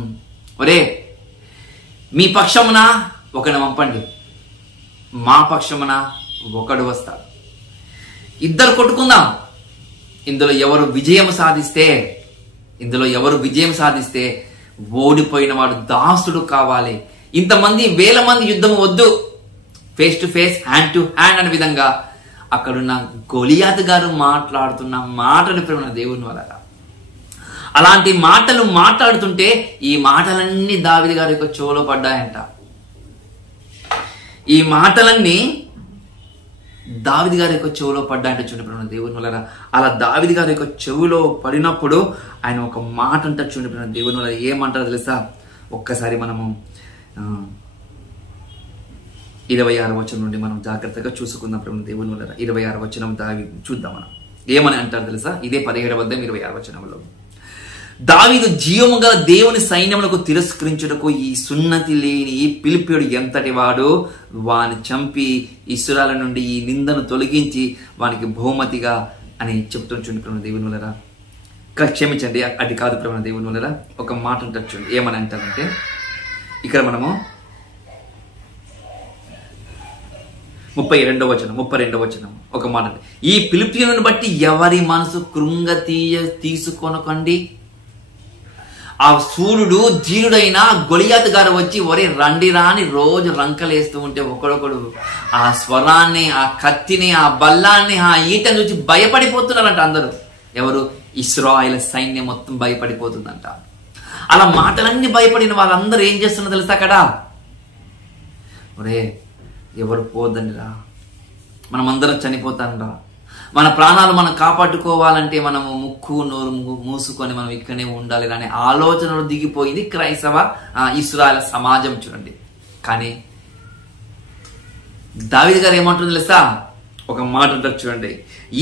ఒరే, మీ పక్షమున ఒకడు పంపండి, మా పక్షమున ఒకడు వస్తాడు, ఇద్దరు కొట్టుకుందాం. ఇందులో ఎవరు విజయం సాధిస్తే ఓడిపోయిన వాడు దాసుడు కావాలి. ఇంతమంది 1000 మంది యుద్ధం వద్దు, face to face, hand to hand అనే విధంగా అక్కడున్న గొలియాతు గారు మాట్లాడుతున్న మాటలు ప్రేమ దేవుని వల్ల. అలాంటి మాటలు మాట్లాడుతుంటే ఈ మాటలన్నీ దావీదు గారి యొక్క చెవులో పడ్డాయంట. ఈ మాటలన్నీ దావీదు గారి యొక్క చెవులో పడ్డాయంట. చూడండి దేవుని వల్ల. అలా దావీదు గారి యొక్క చెవులో పడినప్పుడు ఆయన ఒక మాట అంటారు. చూడండి దేవుని వల్ల ఏమంటారో తెలుసా? ఒక్కసారి మనము 26వ వచనం నుండి మనం జాగ్రత్తగా చూసుకుందాం ప్రేమ దేవుని వల్ల. 26వ వచనం చూద్దాం మనం ఏమని అంటారు తెలుసా? ఇదే 17వ అధ్యాయం 26వ వచనంలో, దావీదు జీవము గల దేవుని సైన్యములకు తిరస్కరించుటకు ఈ సున్నతి లేని ఈ ఫిలిష్తీయుడు ఎంతటి వాడు, వాని చంపి ఇశ్రాయేలు నుండి ఈ నిందను తొలగించి వానికి బహుమతిగా అని చెప్తాను. చూడండి ప్రేమ దేవుని వల్ల. క్షమించండి, అది కాదు ప్రేమ దేవుని వల్ల. ఒక మాట అంటారు చూడండి, ఏమని అంటారంటే, ఇక్కడ మనము 32వ వచనం ఒక మాట, ఈ ఫిలిప్పీయులను బట్టి ఎవరి మనసు తీసుకొనకండి. ఆ సూర్యుడు ధీరుడైన గొలియాతు గారు వచ్చి ఒరే రండి రాని రోజు రంకలేస్తూ ఉంటే ఒకడొకడు ఆ స్వరాన్ని, ఆ కత్తిని, ఆ బల్లాన్ని, ఆ ఈటను చూసి భయపడిపోతున్నారంట అందరూ. ఎవరు? ఇశ్రాయేలు సైన్యం మొత్తం భయపడిపోతుందంట. అలా మాటలన్నీ భయపడిన వాళ్ళందరూ ఏం చేస్తున్నా తెలుసా? అక్కడ ఒరే ఎవరు పోదండిరా, మనమందరం చనిపోతాంరా, మన ప్రాణాలు మనం కాపాడుకోవాలంటే మనము ముక్కు నోరు మూసుకొని మనం ఇక్కడనే ఉండాలి అనే ఆలోచనలు దిగిపోయింది క్రైస్తవ ఇశ్రాయేలు సమాజం. చూడండి, కానీ దావీదు గారు ఏమంటుంది తెలుసా? ఒక మాట అంటారు చూడండి,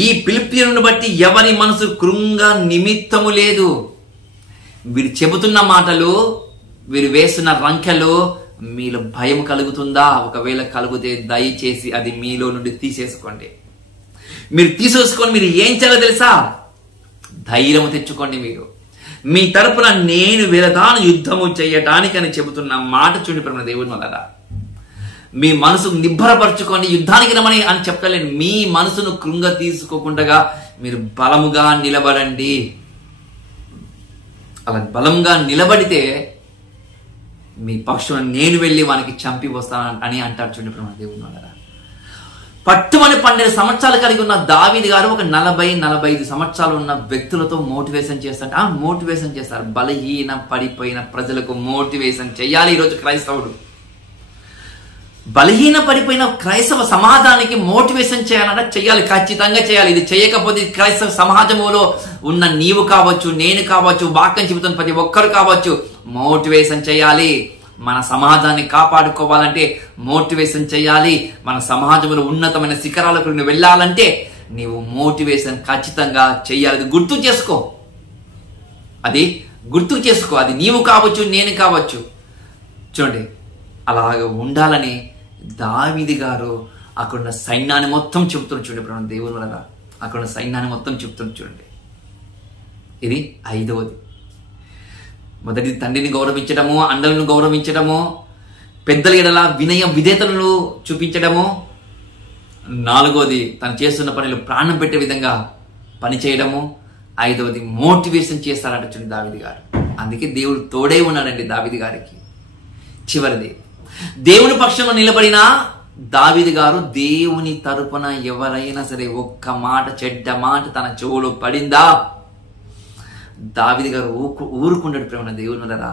ఈ ఫిలిప్పీయులను బట్టి ఎవరి మనసు కృంగ నిమిత్తము లేదు. వీరు చెబుతున్న మాటలు, వీరు వేస్తున్న రంకెలు మీలో భయం కలుగుతుందా? ఒకవేళ కలిగితే దయచేసి అది మీలో నుండి తీసేసుకోండి. మీరు తీసేసుకొని మీరు ఏం చేయాలో తెలుసా? ధైర్యం తెచ్చుకోండి. మీరు మీ తరపున నేను వెళతాను యుద్ధము చేయటానికి అని చెబుతున్న మాట చూడండి దేవుని వల్ల. మీ మనసుకు నిబ్బరపరచుకోండి, యుద్ధానికి రమని అని చెప్పలేను. మీ మనసును కృంగ తీసుకోకుండా మీరు బలముగా నిలబడండి. అలా బలంగా నిలబడితే మీ పక్షులను నేను వెళ్ళి వానికి చంపి వస్తాను అని అంటారు చూడండి దేవుని వల్ల. పట్టుమని 12 సంవత్సరాలు కలిగి ఉన్న దావీదు గారు ఒక 40-45 సంవత్సరాలు ఉన్న వ్యక్తులతో మోటివేషన్ చేస్తారు. మోటివేషన్ చేస్తారు. బలహీన పడిపోయిన ప్రజలకు మోటివేషన్ చేయాలి. ఈరోజు క్రైస్తవుడు బలహీన పడిపోయిన క్రైస్తవ సమాజానికి మోటివేషన్ చేయాలంటే చేయాలి, ఖచ్చితంగా చేయాలి. ఇది చేయకపోతే క్రైస్తవ సమాజంలో ఉన్న నీవు కావచ్చు, నేను కావచ్చు, వాక్యం చెబుతున్న ప్రతి ఒక్కరు కావచ్చు, మోటివేషన్ చేయాలి. మన సమాజాన్ని కాపాడుకోవాలంటే మోటివేషన్ చేయాలి. మన సమాజంలో ఉన్నతమైన శిఖరాలకు నువ్వు వెళ్ళాలంటే నీవు మోటివేషన్ ఖచ్చితంగా చేయాలి. గుర్తు చేసుకో, అది గుర్తు చేసుకో. అది నీవు కావచ్చు, నేను కావచ్చు. చూడండి, అలాగ ఉండాలని దావీదు గారు అక్కడున్న సైన్యాన్ని మొత్తం చెబుతున్నారు చూడండి దేవుని వల్ల. అక్కడున్న సైన్యాన్ని మొత్తం చెబుతున్నారు చూడండి. ఇది 5వది. మొదటి తండ్రిని గౌరవించడము, అండలను గౌరవించడము, పెద్దల ఎడల వినయ విధేయతలను చూపించడము. 4వది తను చేస్తున్న పనులు ప్రాణం పెట్టే విధంగా పని చేయడము. 5వది మోటివేషన్ చేస్తారంట చూడండి దావీదు గారు. అందుకే దేవుడు తోడే ఉన్నాడండి దావీదు గారికి. చివరిది, దేవుని పక్షంలో నిలబడిన దావీదు గారు దేవుని తరపున ఎవరైనా సరే ఒక్క మాట చెడ్డ మాట తన చెవులో పడిందా దావీదు గారు ఊరుకుంటాడు. ప్రేమ దేవుని వల్ల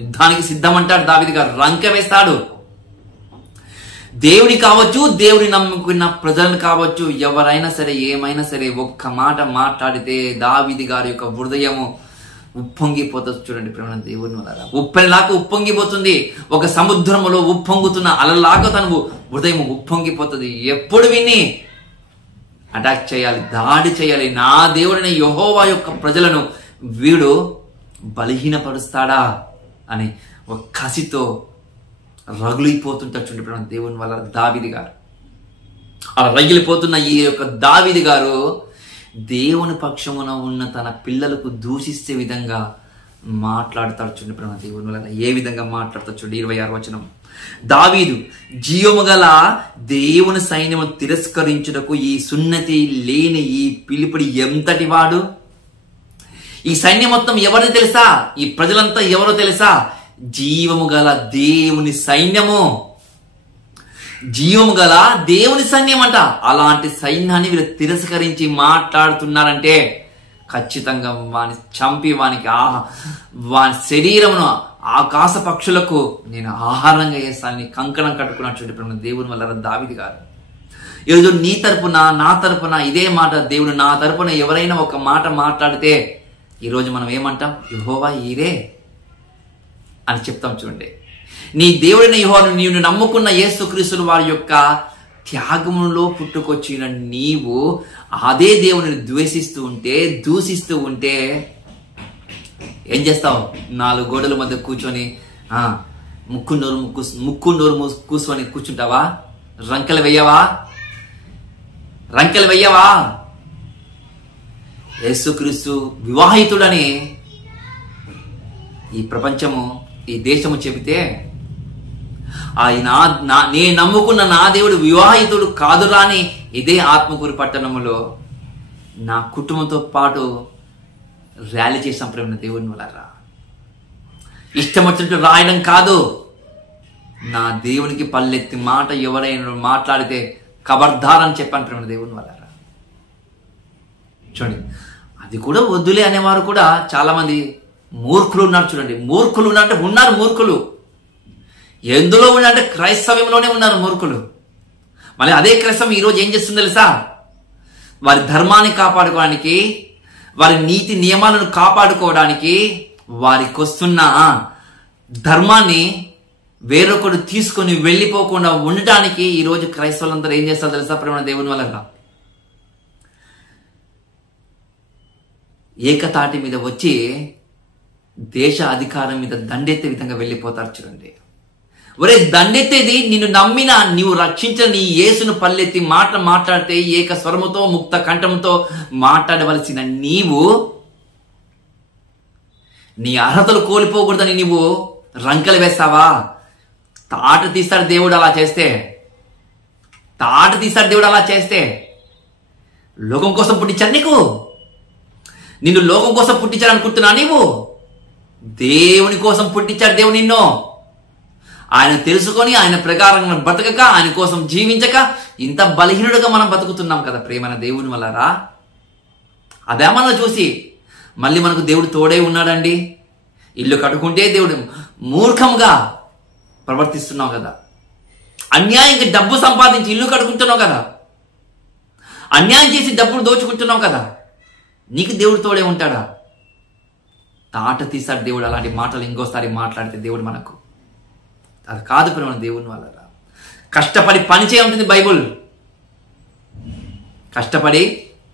యుద్ధానికి సిద్ధమంటాడు దావీదు గారు. రంక వేస్తాడు. దేవుని కావచ్చు, దేవుని నమ్ముకున్న ప్రజలను కావచ్చు, ఎవరైనా సరే ఏమైనా సరే ఒక్క మాట మాట్లాడితే దావీదు గారి యొక్క హృదయము ఉప్పొంగిపోతుంది. చూడండి ప్రేమ దేవుని వల్ల ఉప్పెనలాగా ఉప్పొంగిపోతుంది. ఒక సముద్రములో ఉప్పొంగుతున్న అలలాగా తన హృదయం ఉప్పొంగిపోతుంది. ఎప్పుడు విని అటాక్ చేయాలి, దాడి చేయాలి. నా దేవుడైన యెహోవా యొక్క ప్రజలను వీడు బలహీనపరుస్తాడా అని ఒక కసితో రగులిపోతుంటాడు చూడండి ప్రేమ దేవుని వల్ల దావీదు గారు. అలా రగిలిపోతున్న ఈ యొక్క దావీదు గారు దేవుని పక్షమున ఉన్న తన పిల్లలకు దూషిస్తే విధంగా మాట్లాడతాడు చూడండి ప్రేమ దేవుని వల్ల. ఏ విధంగా మాట్లాడతాడు చూడండి 26వ వచనం. దావీదు జీవము గల దేవుని సైన్యము తిరస్కరించుటకు ఈ సున్నతి లేని ఈ పిలుపుడి ఎంతటి వాడు. ఈ సైన్యం మొత్తం ఎవరిని తెలుసా? ఈ ప్రజలంతా ఎవరో తెలుసా? జీవము గల దేవుని సైన్యము. జీవము గల దేవుని సైన్యం అంట. అలాంటి సైన్యాన్ని వీళ్ళు తిరస్కరించి మాట్లాడుతున్నారంటే ఖచ్చితంగా వాని చంపి వాని శరీరమును ఆకాశ పక్షులకు నేను ఆహారంగా చేస్తానని కంకణం కట్టుకున్నాడు చూడండి దేవుని వల్ల దావీదు గారు. ఈరోజు నీ తరపున నా తరపున ఇదే మాట, దేవుడు నా తరపున ఎవరైనా ఒక మాట మాట్లాడితే ఈరోజు మనం ఏమంటాం? యెహోవా ఈరే అని చెప్తాం చూడండి. నీ దేవుడిని యెహోవాను నీవు నమ్ముకున్న యేసుక్రీస్తును వారి యొక్క త్యాగములో పుట్టుకొచ్చిన నీవు అదే దేవుని ద్వేషిస్తూ ఉంటే, దూషిస్తూ ఉంటే ఏం చేస్తావు? 4 గోడల మధ్య కూర్చొని ముక్కు నోరు కూర్చొని కూర్చుంటావా? రంకెలు వెయ్యవా? యేసుక్రీస్తు వివాహితుడని ఈ ప్రపంచము, ఈ దేశము చెబితే ఆయన నేను నమ్ముకున్న నా దేవుడు వివాహితుడు కాదురా అని ఇదే ఆత్మకూరు పట్టణంలో నా కుటుంబంతో పాటు ర్యాలీ చేసాం ప్రేమ దేవుని వల్ల. ఇష్టం వచ్చినట్టు రాయడం కాదు, నా దేవునికి పల్లెత్తి మాట ఎవరైనా మాట్లాడితే ఖబర్దార్ అని చెప్పాను ప్రేమ దేవుని వల్ల. చూడండి, అది కూడా వద్దులే అనేవారు కూడా చాలా మంది మూర్ఖులు ఉన్నారు. చూడండి, మూర్ఖులు ఉన్నారంటే ఉన్నారు మూర్ఖులు. ఎందులో ఉన్నారంటే క్రైస్తవ్యంలోనే ఉన్నారు మూర్ఖులు. మళ్ళీ అదే క్రైస్తవం ఈరోజు ఏం చేస్తుంది తెలుసా? వారి ధర్మాన్ని కాపాడుకోవడానికి, వారి నీతి నియమాలను కాపాడుకోవడానికి, వారికి వస్తున్న ధర్మాన్ని వేరొకడు తీసుకొని వెళ్ళిపోకుండా ఉండటానికి ఈరోజు క్రైస్తవులందరూ ఏం చేస్తారు తెలుసా ప్రేమ దేవుని వల్ల? ఏకతాటి మీద వచ్చి దేశ అధికారం మీద దండెత్తే విధంగా వెళ్ళిపోతారు. చూడండి, ఒరే దండెత్తేది నిన్ను నమ్మిన, నీవు రక్షించిన నీ యేసును పల్లెత్తి మాట్లాడితే ఏక స్వరముతో ముక్త కంఠంతో మాట్లాడవలసిన నీవు నీ అర్హతలు కోల్పోకూడదని నీవు రంకెలు వేస్తావా? తాట తీస్తాడు దేవుడు అలా చేస్తే. తాట తీస్తాడు దేవుడు అలా చేస్తే. లోకం కోసం పుట్టించాడు నీకు? నిన్ను లోకం కోసం పుట్టించాడు అనుకుంటున్నా నీవు? దేవుని కోసం పుట్టించాడు దేవుడు నిన్ను. ఆయన తెలుసుకొని ఆయన ప్రకారం బతకక, ఆయన కోసం జీవించక ఇంత బలహీనుడుగా మనం బతుకుతున్నాం కదా ప్రేమైన దేవుని వల్లరా. అదే మనం చూసి మళ్ళీ మనకు దేవుడు తోడే ఉన్నాడండి. ఇల్లు కట్టుకుంటే దేవుడు మూర్ఖంగా ప్రవర్తిస్తున్నావు కదా, అన్యాయంగా డబ్బు సంపాదించి ఇల్లు కట్టుకుంటున్నావు కదా, అన్యాయం చేసి డబ్బులు దోచుకుంటున్నావు కదా, నీకు దేవుడు తోడే ఉంటాడా? తాట తీసాడు దేవుడు అలాంటి మాటలు ఇంకోసారి మాట్లాడితే దేవుడు మనకు. అది కాదు ప్రేమ దేవుని వల్ల. కష్టపడి పని చేయమంటుంది బైబుల్. కష్టపడి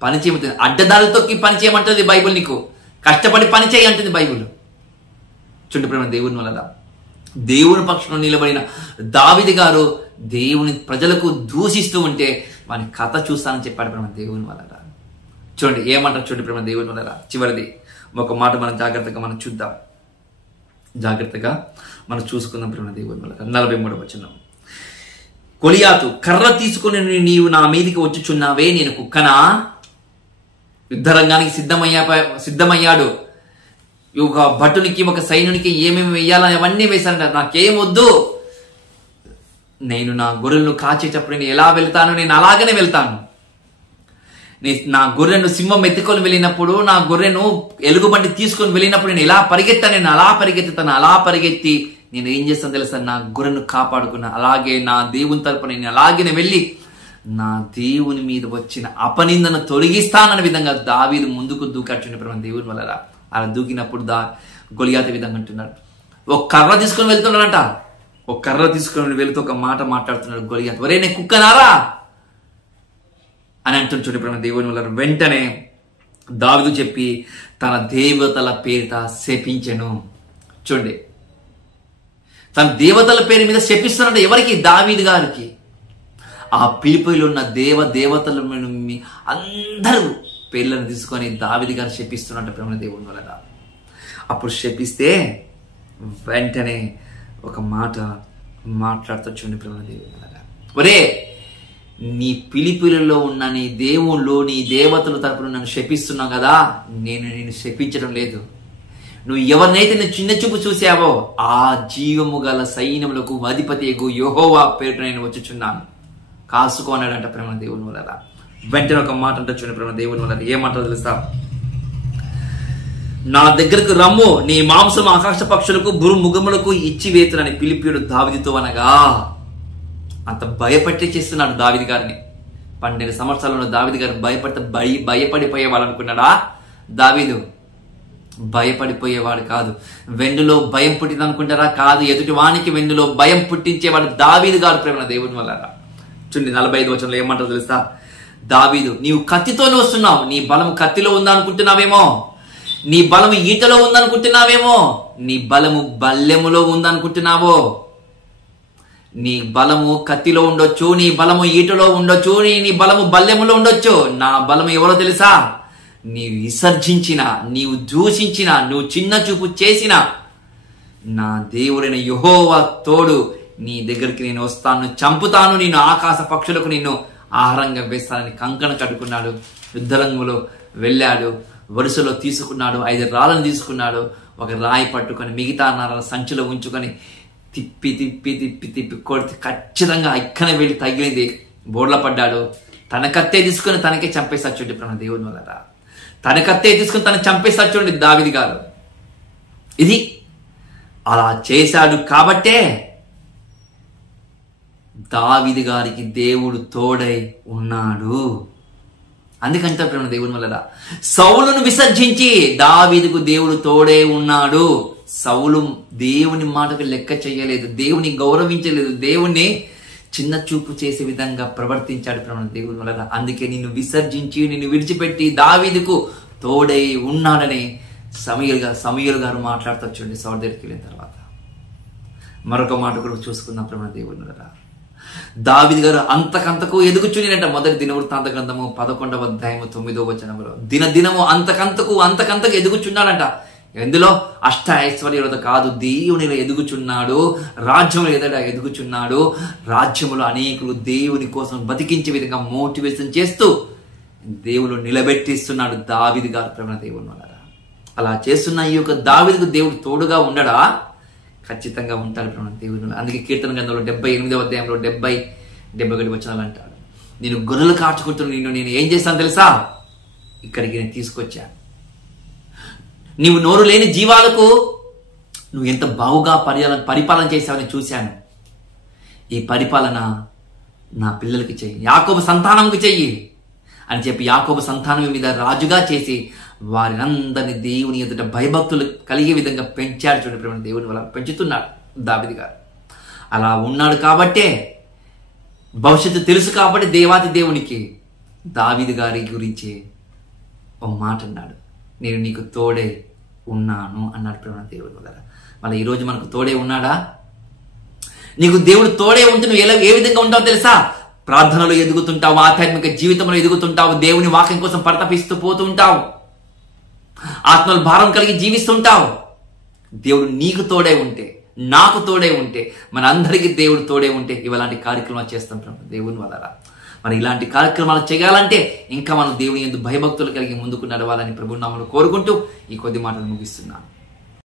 పని చేయమంటుంది, అడ్డదారులతోకి పని చేయమంటుంది బైబుల్. నీకు కష్టపడి పని చేయంటుంది బైబుల్. చుండు ప్రేమ దేవుని వల్ల. దేవుని పక్షంలో నిలబడిన దావీదు గారు దేవుని ప్రజలకు దూషిస్తూ ఉంటే వాని కథ చూస్తానని చెప్పాడు ప్రేమ దేవుని వల్ల. చూడండి ఏమంటారు చూడండి ప్రేమ దేవుని వల్ల. చివరిది ఒక మాట మనం జాగ్రత్తగా మనం చూద్దాం, జాగ్రత్తగా మనం చూసుకుందాం ప్రేమ దేవుని వల్ల. 43వ వచనం, గొలియాతు కర్ర తీసుకుని నీవు నా మీదికి వచ్చుచున్నావే, నేను కుక్కనా? యుద్ధరంగానికి సిద్ధమయ్యాడు. ఒక భటునికి ఒక సైన్యునికి ఏమేమి వేయాలని అవన్నీ వేశానంట. నాకేం వద్దు, నేను నా గొర్రెలను కాచేటప్పుడు నేను ఎలా వెళ్తాను, నేను అలాగనే వెళ్తాను. నా గొర్రెను సింహం ఎత్తుకొని వెళ్ళినప్పుడు, నా గొర్రెను ఎలుగుబంటి తీసుకొని వెళ్ళినప్పుడు నేను ఎలా పరిగెత్తాను, నేను అలా పరిగెత్తుతాను. అలా పరిగెత్తి నేను ఏం చేస్తాను తెలుసా? నా గొర్రెను కాపాడుకున్నా. అలాగే నా దేవుని తరపున నేను అలాగే వెళ్ళి నా దేవుని మీద వచ్చిన అపనిందను తొలగిస్తానన్న విధంగా దావీదు ముందుకు దూకాడు ప్రేమ దేవుని వల్ల. అలా దూకినప్పుడు గొలియాతు విధంగా అంటున్నాడు, ఒక కర్ర తీసుకొని వెళ్తున్నాడంట. ఒక కర్ర తీసుకొని వెళుతూ ఒక మాట మాట్లాడుతున్నాడు గొలియాతు, ఒరే నేను కుక్కనారా అని అంటున్నాడు చూడండి ప్రేమ దేవుని వల్ల. వెంటనే దావీదు చెప్పి తన దేవతల పేరిట శపించెను. చూడండి, తన దేవతల పేరు మీద శపిస్తున్నాడు. ఎవరికి? దావీదు గారికి. ఆ పిలుపులో ఉన్న దేవతల అందరూ పేర్లను తీసుకొని దావీదు గారు శపిస్తున్నట్టు ప్రేమ దేవుని వల్ల. అప్పుడు శపిస్తే వెంటనే ఒక మాట మాట్లాడుతూ చూడండి ప్రేమ దేవుని వల్ల, ఒరే నీ పిలిపిలలో ఉన్న నీ దేవుళ్ళు నీ దేవతల తరపున నన్ను శపిస్తున్నావు కదా, నేను శపించడం లేదు. నువ్వు ఎవరినైతే నేను చిన్న చూపు చూసావో ఆ జీవము గల సైన్యములకు అధిపతియగు యెహోవా పేరుట నేను వచ్చుచున్నాను, కాసుకో అన్నాడంట ప్రేమ దేవుని వల్ల. వెంటనే ఒక మాట అంటే చూడండి ప్రేమ దేవుని వల్ల. ఏమంటారో తెలుసా? నా దగ్గరకు రమ్ము, నీ మాంసం ఆకాశ పక్షులకు మృగములకు ఇచ్చి వేతునని పిలిపియుడు దావీదుతో అనగా. అంత భయపట్టి చేస్తున్నాడు దావీదు గారిని. 12 సంవత్సరాలలో దావీదు గారు భయపడిపోయేవాడు అనుకున్నాడా? దావీదు భయపడిపోయేవాడు కాదు. వెన్నులో భయం పుట్టింది అనుకుంటారా? కాదు. ఎదుటి వానికి వెన్నులో భయం పుట్టించేవాడు దావీదు గారు ప్రేమ దేవుని వల్ల. చూడండి 45వ వచనంలో ఏమంటారో తెలుసా? దావీదు, నీవు కత్తితోనే వస్తున్నావు, నీ బలం కత్తిలో ఉందనుకుంటున్నావేమో, నీ బలము ఈటలో ఉందనుకుంటున్నావేమో, నీ బలము బల్లెములో ఉందనుకుంటున్నావో. నీ బలము కత్తిలో ఉండొచ్చు, నీ బలము ఈటలో ఉండొచ్చు, నీ బలము బల్లెములో ఉండొచ్చు. నా బలము ఎవరో తెలుసా? నీవు విసర్జించిన, నీవు దూషించిన, నువ్వు చిన్న చూపు చేసిన నా దేవుడైన యెహోవా తోడు నీ దగ్గరికి నేను వస్తాను, చంపుతాను, నేను ఆకాశ పక్షులకు నిన్ను ఆహారంగా వేస్తానని కంకణ కట్టుకున్నాడు. యుద్ధరంగంలో వెళ్ళాడు, వరుసలో తీసుకున్నాడు, 5 రాళ్ళను తీసుకున్నాడు. ఒక రాయి పట్టుకొని మిగతా నరాల సంచిలో ఉంచుకొని తిప్పి తిప్పి తిప్పి తిప్పి కొడితే ఖచ్చితంగా ఇక్కనే వెళ్ళి తగిలింది, బోర్ల పడ్డాడు. తన కత్తే తీసుకుని తనకే చంపేసి చూడండి ప్రేమ దేవుని వల్ల. తన కత్తే తీసుకుని తనకు చంపేసి చూడండి దావీదు గారు. ఇది అలా చేశాడు కాబట్టే దావీదు గారికి దేవుడు తోడై ఉన్నాడు. అందుకంటే ప్రేమ దేవుని వల్ల సౌలును విసర్జించి దావీదుకు దేవుడు తోడే ఉన్నాడు. సౌలు దేవుని మాటకు లెక్క చేయలేదు, దేవుని గౌరవించలేదు, దేవుణ్ణి చిన్న చూపు చేసే విధంగా ప్రవర్తించాడు ప్రేమ దేవుని వల్ల. అందుకే నిన్ను విసర్జించి నిన్ను విడిచిపెట్టి దావీదుకు తోడై ఉన్నాడని సమూయేలు గారు మాట్లాడుతూ చూడండి. సౌలు దగ్గరికి వెళ్ళిన తర్వాత మరొక మాట కూడా చూసుకుందాం ప్రేమ దేవుని వల్ల. దావీదు గారు అంతకంతకు ఎదుగుచుండినట. మొదటి దినవృత్తాంత గ్రంథము 11వ అధ్యాయము 9వ వచనంలో దినదినము అంతకంతకు ఎదుగుచున్నాడంట. ఎందులో అష్ట ఐశ్వర్యులతో కాదు, దేవునిలో ఎదుగుచున్నాడు, రాజ్యములో ఎదుగుచున్నాడు. రాజ్యములో అనేకులు దేవుని కోసం బతికించే విధంగా మోటివేషన్ చేస్తూ దేవుడు నిలబెట్టిస్తున్నాడు దావీదు గారు ప్రేమ దేవుని వల్ల. అలా చేస్తున్న ఈ యొక్క దావీదుకు దేవుడు తోడుగా ఉండడా? ఖచ్చితంగా ఉంటాడు ప్రేమ దేవుని వల్ల. అందుకే కీర్తన గ్రంథంలో 78వ అధ్యాయంలో 70-71 వచనాలు అంటాడు, నేను గొర్రెలు కాచుకుంటున్న నేను ఏం చేస్తాను తెలుసా? ఇక్కడికి నేను తీసుకొచ్చాను. నీవు నోరు లేని జీవాలకు నువ్వు ఎంత బాగుగా పరిపాలన చేశావని చూశాను. ఈ పరిపాలన నా పిల్లలకి చెయ్యి, యాకోబు సంతానంకి చెయ్యి అని చెప్పి యాకోబు సంతానం మీద రాజుగా చేసి వారినందరినీ దేవుని ఎదుట భయభక్తులు కలిగే విధంగా పెంచాడు. చూడండి ప్రేమ దేవుని వల్ల పెంచుతున్నాడు దావీదు గారు. అలా ఉన్నాడు కాబట్టే, భవిష్యత్తు తెలుసు కాబట్టి దేవాతి దేవునికి దావీదు గారి గురించి ఓ మాట అన్నాడు, నేను నీకు తోడే ఉన్నాను అన్నాడు ప్రేమ దేవుని వల్ల. మళ్ళీ ఈరోజు మనకు తోడే ఉన్నాడా? నీకు దేవుడు తోడే ఉంటే నువ్వు ఏ విధంగా ఉంటావు తెలుసా? ప్రార్థనలో ఎదుగుతుంటావు, ఆధ్యాత్మిక జీవితంలో ఎదుగుతుంటావు, దేవుని వాక్యం కోసం పరితపిస్తూ పోతూ ఉంటావు, ఆత్మల భారం కలిగి జీవిస్తుంటావు. దేవుడు నీకు తోడే ఉంటే, నాకు తోడే ఉంటే, మన అందరికీ దేవుడు తోడే ఉంటే ఇలాంటి కార్యక్రమాలు చేస్తాం దేవుని వల్ల. మరి ఇలాంటి కార్యక్రమాలు చేయాలంటే ఇంకా మనం దేవుని యందు భయభక్తులు కలిగి ముందుకు నడవాలని ప్రభువు నామములో కోరుకుంటూ ఈ కొద్ది మాటలు ముగిస్తున్నాను.